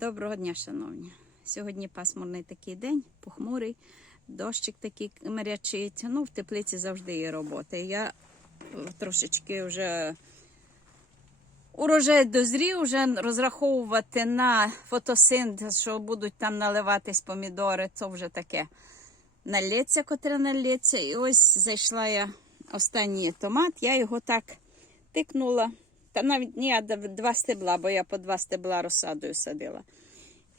Доброго дня, шановні. Сьогодні пасмурний такий день, похмурий, дощик такий мерячить. Ну, в теплиці завжди є робота. Я е, трошечки вже урожай дозрів, вже розраховувати на фотосинтез, що будуть там наливатись помідори, це вже таке налється, котре налється. І ось зайшла я останній томат, я його так тикнула. Та навіть ні, а два стебла, бо я по два стебла розсадою садила.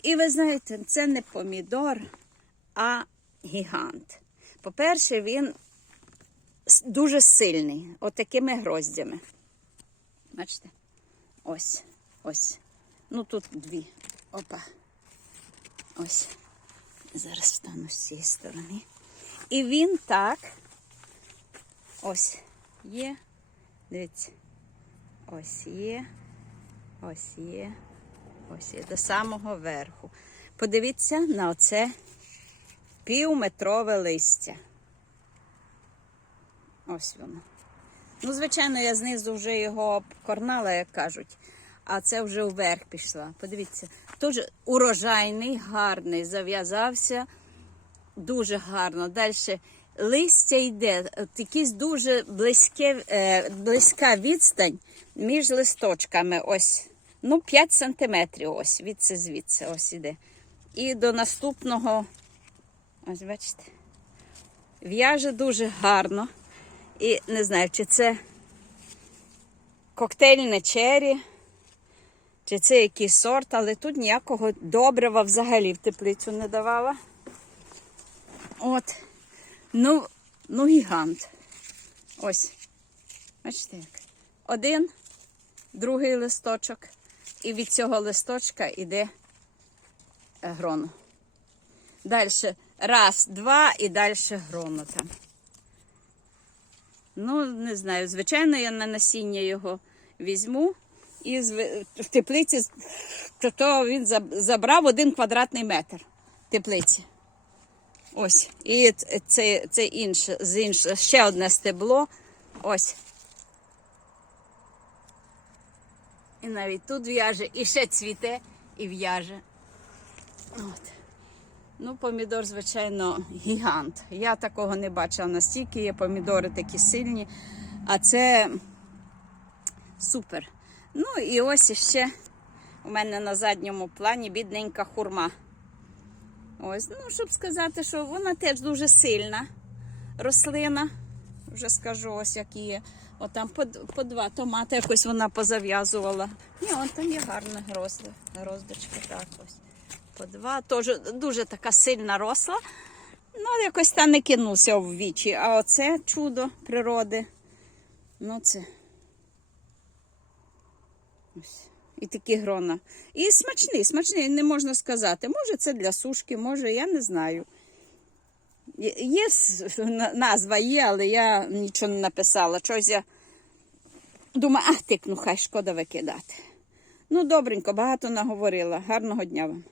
І ви знаєте, це не помідор, а гігант. По-перше, він дуже сильний, отакими гроздями. Бачите? Ось, ось. Ну тут дві. Опа. Ось. Зараз встану з цієї сторони. І він так. Ось є. Дивіться. Ось є. Ось є. Ось є. До самого верху. Подивіться на оце півметрове листя. Ось воно. Ну, звичайно, я знизу вже його обкорнала, як кажуть, а це вже вверх пішла. Подивіться, теж урожайний, гарний, зав'язався дуже гарно. Далі листя йде, от якийсь дуже близьке, е, близька відстань між листочками. Ось, ну, 5 сантиметрів, ось, відси звідси, ось іде. І до наступного, ось бачите, в'яже дуже гарно. І не знаю, чи це коктейльне чері, чи це якийсь сорт, але тут ніякого добрива взагалі в теплицю не давала. От. Ну, ну гігант. Ось. Бачите як. Один, другий листочок. І від цього листочка йде е, гроно. Далі раз, два і далі гроно там. Ну, не знаю. Звичайно, я на насіння його візьму. І в теплиці то, він забрав один квадратний метр теплиці. Ось. І це, це інше, ще одне стебло. Ось. І навіть тут в'яже, і ще цвіте, і в'яже. От. Ну, помідор, звичайно, гігант. Я такого не бачила настільки. Є помідори такі сильні. А це супер. Ну і ось іще у мене на задньому плані бідненька хурма. Ось, ну, щоб сказати, що вона теж дуже сильна рослина. Вже скажу, ось як є. От там по, по два томати якось вона позав'язувала. Ні, он там є гарна грозда, гроздочка, так ось. По два. Теж дуже така сильна росла. Ну, якось та не кинувся в вічі. А оце чудо природи. Ну, це. Ось. І такі грона. І смачний, смачний, не можна сказати. Може, це для сушки, може, я не знаю. Є, назва є, але я нічого не написала. Чогось я думаю, ах, тикну, хай шкода викидати. Ну, добренько, багато наговорила. Гарного дня вам.